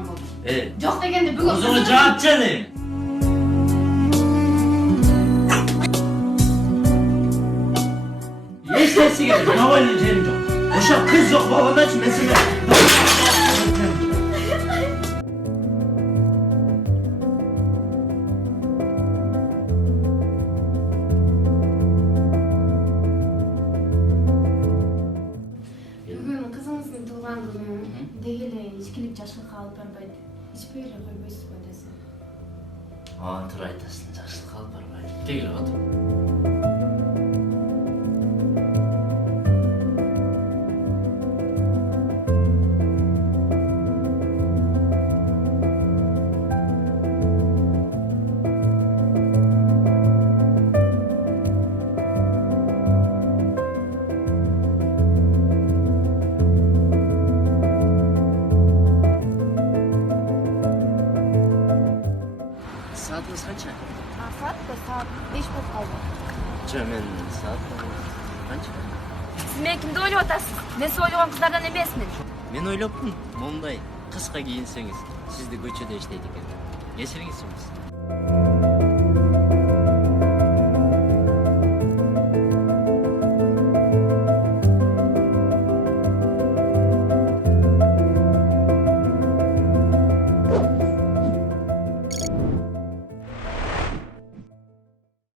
турган болдум. Жок дегенде бүгүн өзүңө жаап жаны. Эч нерсеге навальный жерим жок. Ошо кыз жок болгондочу мен сени бүгүн кызыңыздын туулган күнү. Деги эле ичкилик жакшылыкка алып барбайт. Ичпей эле койбойсузбу десем. туура айтасың, жакшылыкка алып барбайт. Кегиле отур. Saatimiz kaça? Saat 5 болуп калды. Жо, мен saat канча? Siz meni kimdi oylap atasız? Men siz oylagan kızlardan emesmin. Мен ойлоптум, момундай кыска кийинсеңиз, сизди көчөдө иштейт экен. Кечириңиз.